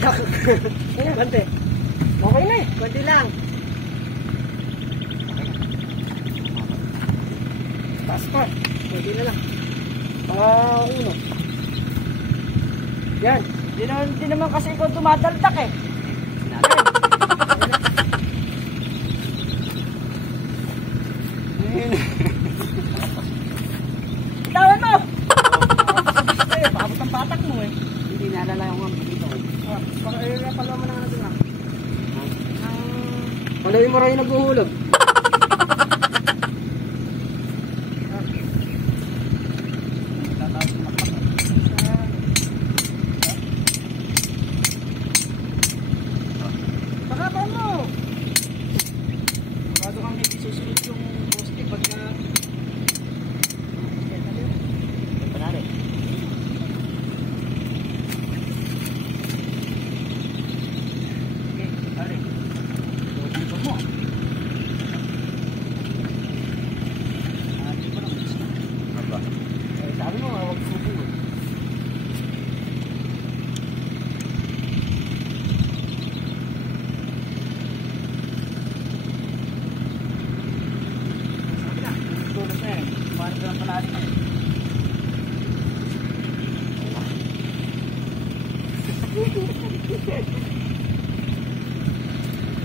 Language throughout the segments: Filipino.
Ayan, bante. Okay na eh. Konti lang. Taas pa. Konti na lang. Uno. Yan. Di naman kasi ikaw tumadaldak eh. Tawan mo! Paabot ang patak mo eh. Hindi naalala yung mga dito. Palawa mo na nga natin ha. Palawin mo rin yung naghuhulog. Pakapan mo! Bago kang hindi susunod yung poste pagka... Panari. Sabi mo, huwag subo. Sabi na, tulog na eh. Kumain ko lang pala natin.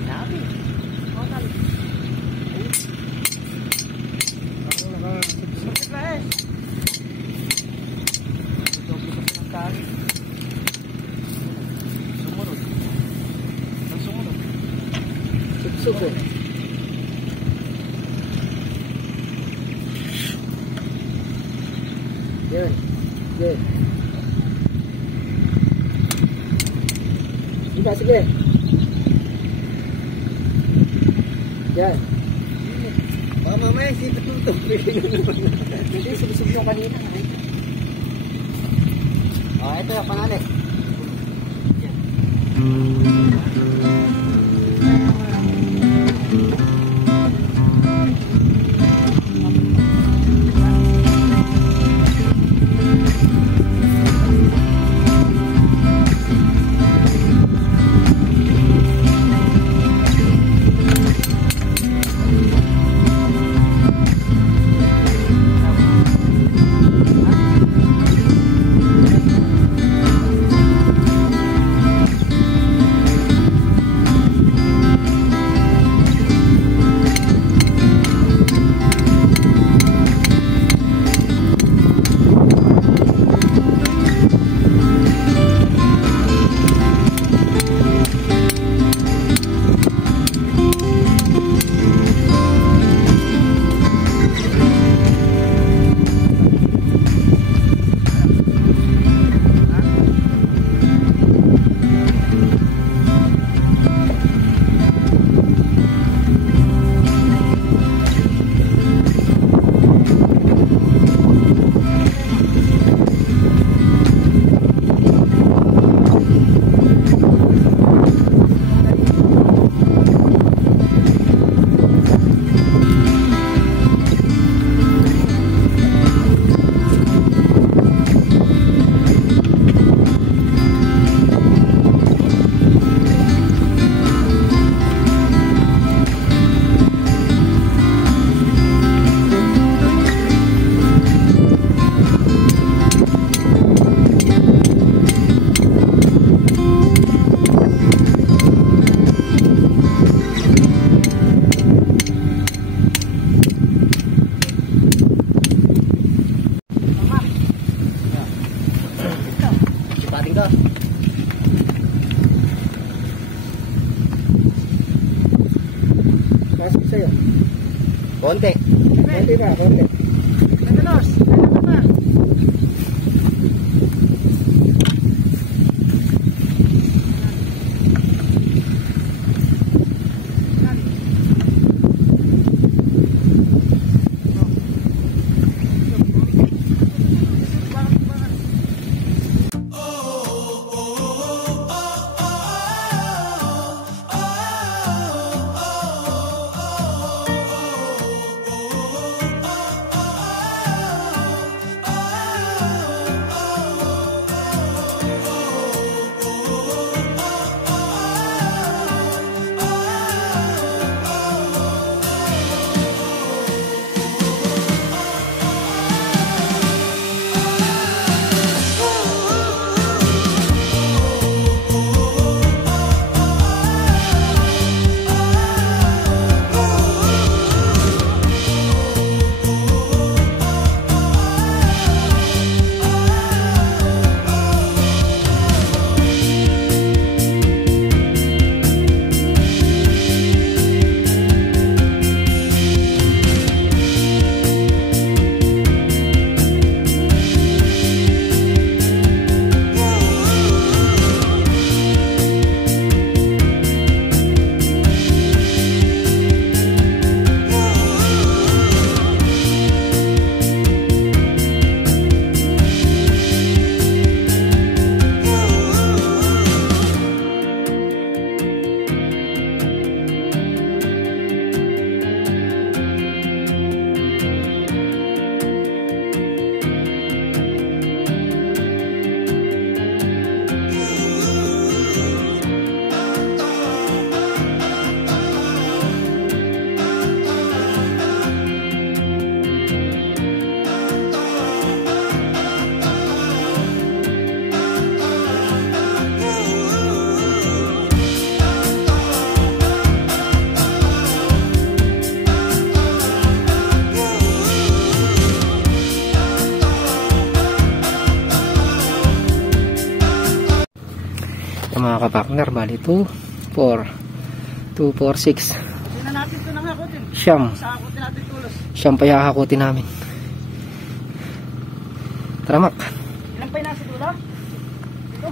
Nabi. Hotel. Sumunod. Suko. Yan. Yan. Sige. Yan. Baka mamaya si tututog. Hindi, subsub yung kanina. Ito yung panali. Konti. Konti ba? Konti. Nagalos. Nagalos ba? Mga kapakner, bali 2, 4, 2, 4, 6. Tingnan natin ito ng hakutin. Siyam. Sa hakutin natin tulos. Siyam pa hakutin namin. Tara, Mac. Ilan pa yung nasa dulo? Ito.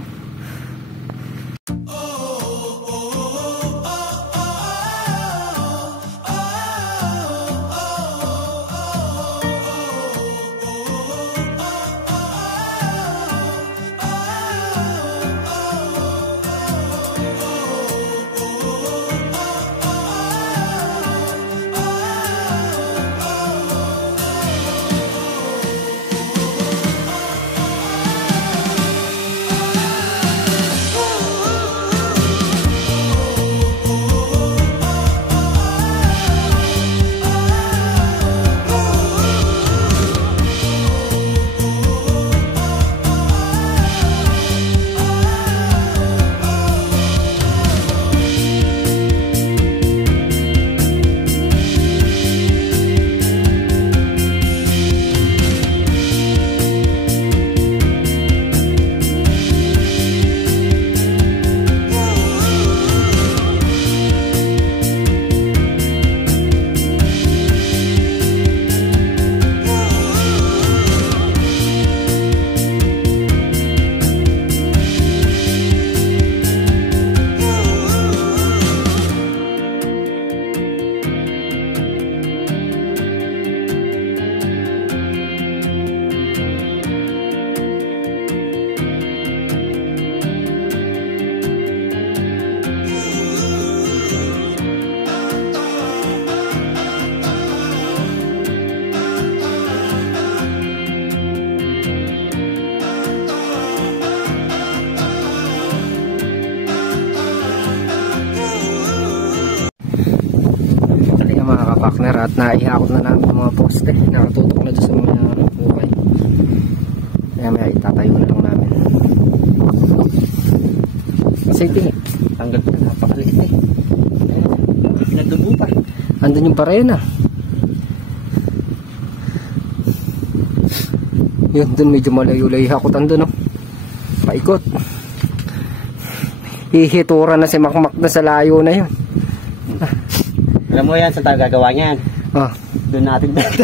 Partner, at naihakot na namin yung mga poste, nakatutok na doon sa mga buhay. Kaya may itatayo na lang namin kasi tanggal pa, napakaliit eh. Pinagdubo pa. Andun yung parena yun, dun medyo malayo-layo hakotan dun, no? Paikot, hihituran na si Makmak na sa layo na yun. Alam mo yan, sa tayo gagawa niyan. Oh. Doon natin dito.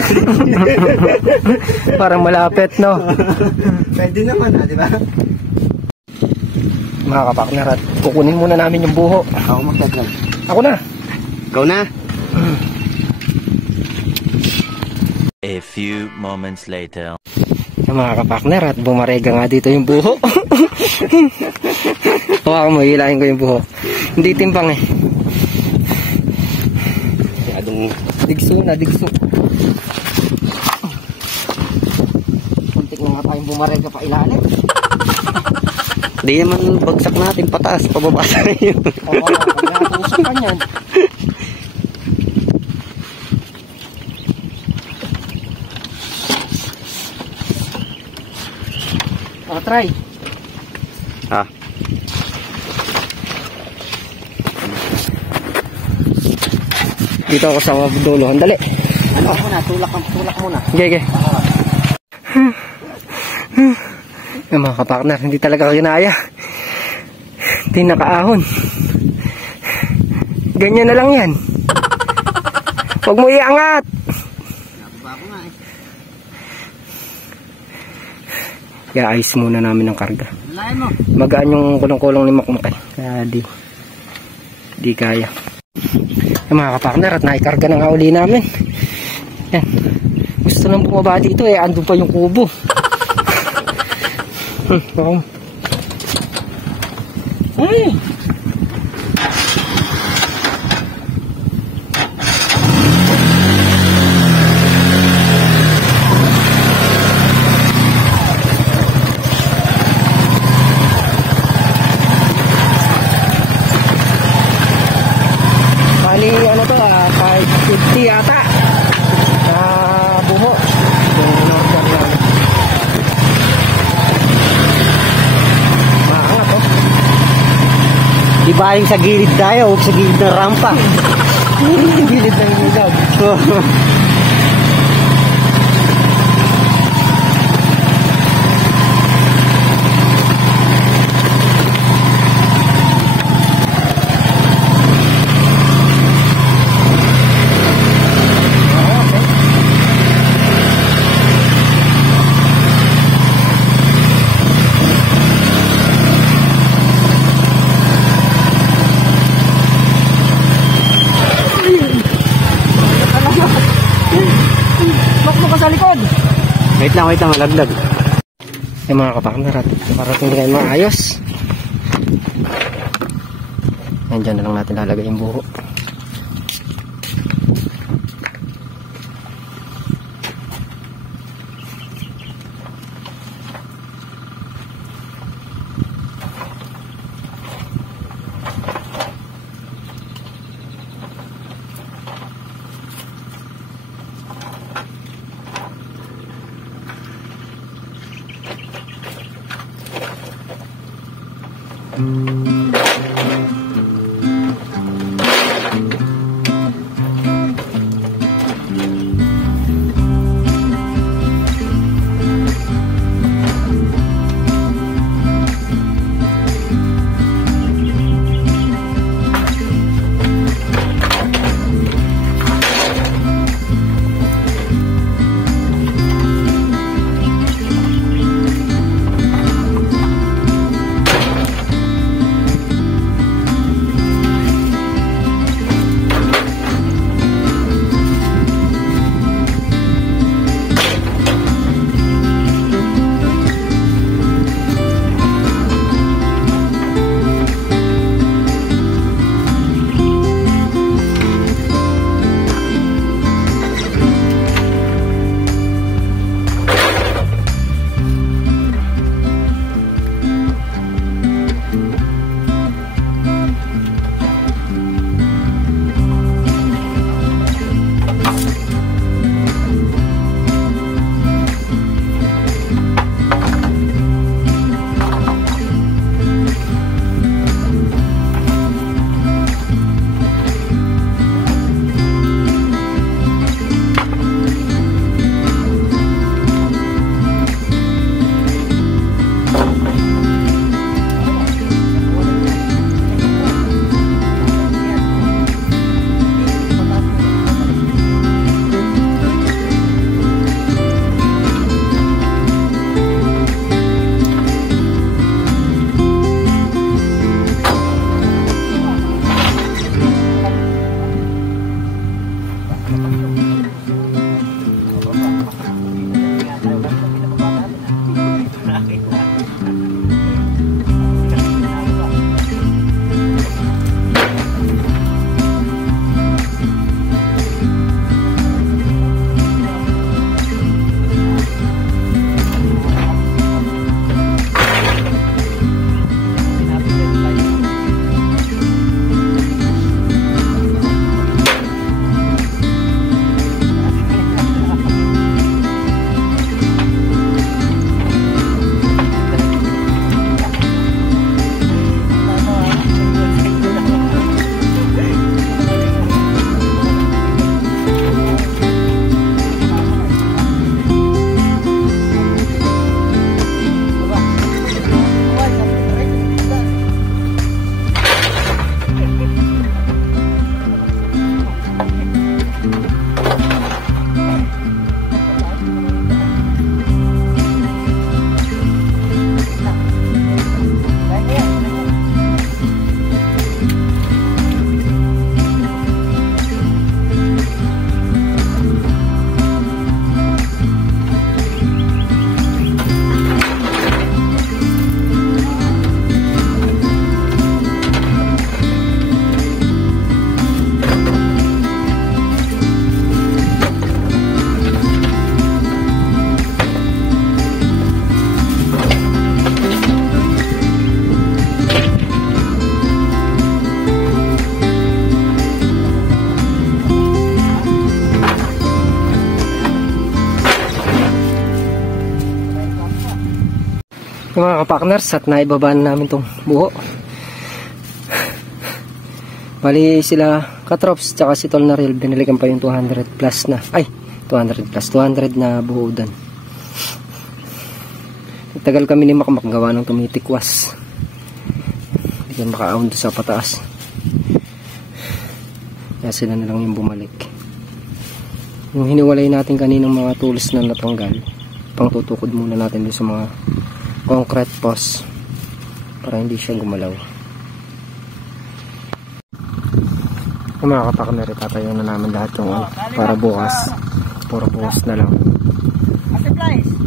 Parang malapit, no? Pwede naman, di ba? Mga kapakner, at kukunin muna namin yung buho. Ako magdagdag. Ako na. Ikaw na. A few moments later. Yung mga kapakner, at bumarega nga dito yung buho. Hawakan mo, hilahin ko yung buho. Hindi timbang eh. Digso na, digso. Kuntik na nga tayong bumarega pa ilalim. Hindi naman bagsak natin pataas, pababa sa iyo. Oo, natusok ka niyan. Try. Ah. Dito ako sa dulo. Andali. Ano muna, tulak muna. Okay. Yung mga kapakner, hindi talaga kinaya. Hindi nakaahon. Ganyan na lang yan. Huwag mo iangat. I-ice muna namin ang karga. Magaan yung kulong-kulong ni Makmak eh. Kaya di kaya. Yung mga kapakner, at naikarga na nga uli namin. Yan. Gusto nang bumaba dito eh. Andun pa yung kubo. Ay! Ano to, 550 yata na buho yung in-order namin. Maangat oh. Di ba yung sa gilid tayo, huwag sa gilid ng rampa. Gilid ng ilaw. Wait lang, malaglag. Yung mga kapakner at parating din maayos. Nandyan na lang natin lalagay yung buho. Yung mga kapakners, at naibabaan namin tong buho. Bali sila katrops tsaka si Tol Naril, binilikan pa yung 200 plus na, ay 200 plus, 200 na buho doon. Tagal kami ni Makmak gawa ng tumitikwas, hindi ka makaahon doon sa pataas, kaya sila na lang yung bumalik. Yung hiniwalay natin kaninang mga tools na natanggal, pang tutukod muna natin doon sa mga concrete post para hindi siya gumalaw. Yung mga kapakner, tatayo na namin lahat yung para bukas, puro bukas na lang. Supplies.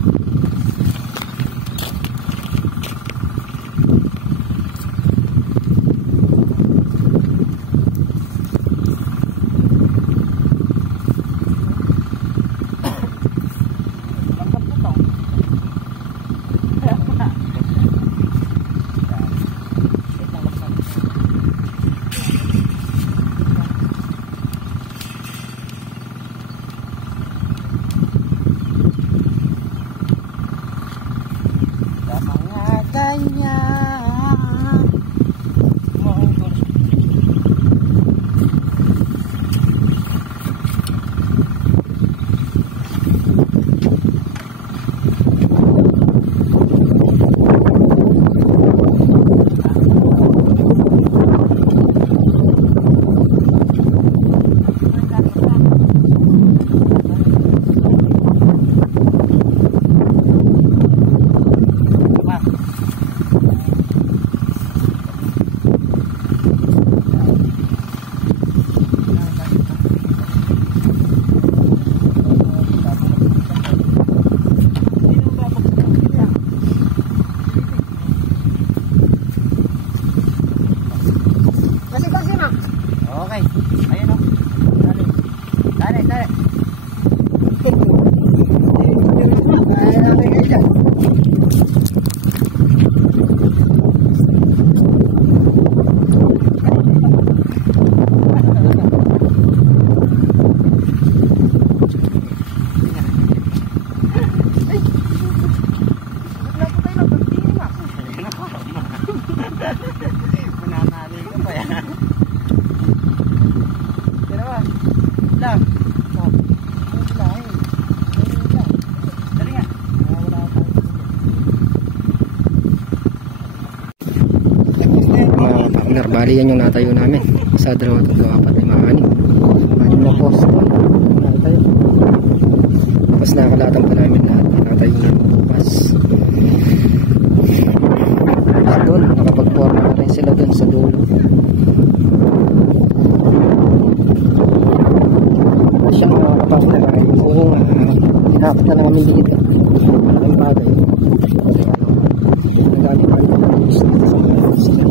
Bali yan yung natayo namin. Sa 2, 3, 4, 5, 6 na post. Natayo. Tapos nakalatang pa namin lahat. Natayo na bukas. Doon, nakapag-forma na rin sila doon sa dulo. Siya mga kapatid na yung buho nga. Hinapat na lang kami dito. Ang bagay. Nagaling pa rin ang gusto dito sa mga sila.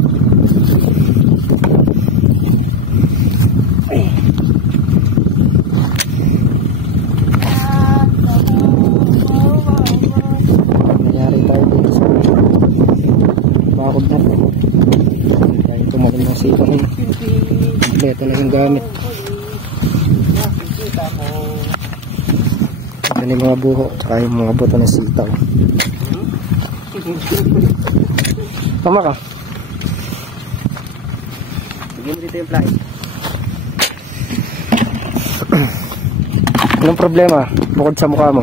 Ay. Nangyari tayo dito sa bakod na. Kaya tumalong ng sito ngayon. Kompleto na yung gamit. Yan yung mga buho, tsaka yung mga buto ng sitaw. Tama ka? Bigyan mo dito yung fly. Anong problema? Bukod sa mukha mo?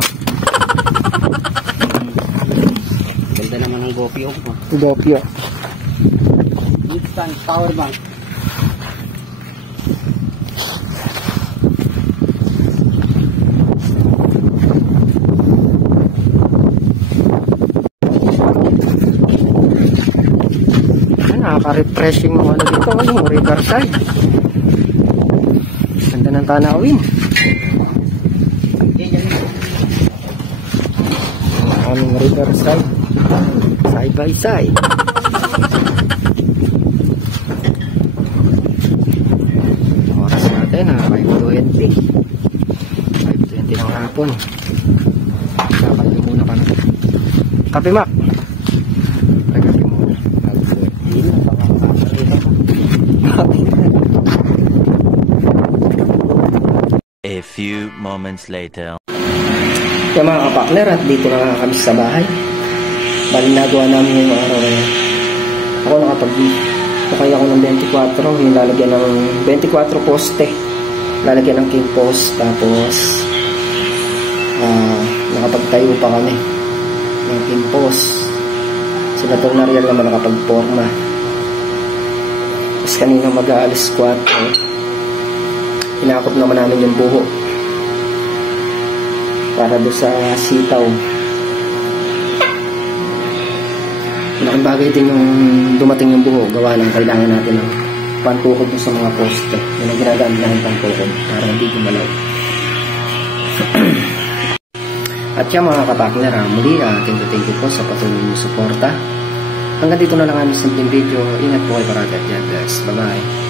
Ganda naman ng gopio ko. Gopio. Instant power bank. Nakaka-refreshing mo ano dito, yung riverside. Ganda ng tanawin. Ang aming riverside. Side by side. Oras natin ha, 5:20. 5:20 ng hapon. Kakain muna kami. Kape Mac. A few moments later. Kaya mga kapakner, at dito na kami sa bahay. Bali nagawa namin yung araw na yan. Ako nakapag-tukay ako ng 24, yung lalagyan ng 24 poste. Lalagyan ng king post, tapos nakapagtayo pa kami ng king post. Sila Tornarial naman nakapag-forma. Tapos kanina mag-aalis 4. Inakot naman namin yung buho para doon sa sitaw. Malaking bagay din yung dumating yung buho, gawa ng kailangan natin ng pantukod sa mga poste. Yun ang ginagamit namin pantukod para hindi gumalaw. At yan mga kapakner, muli thank you po sa patuloy ng suporta. Hanggang dito na lang aming simpleng video. Ingat po kayo parati at God bless. Bye bye.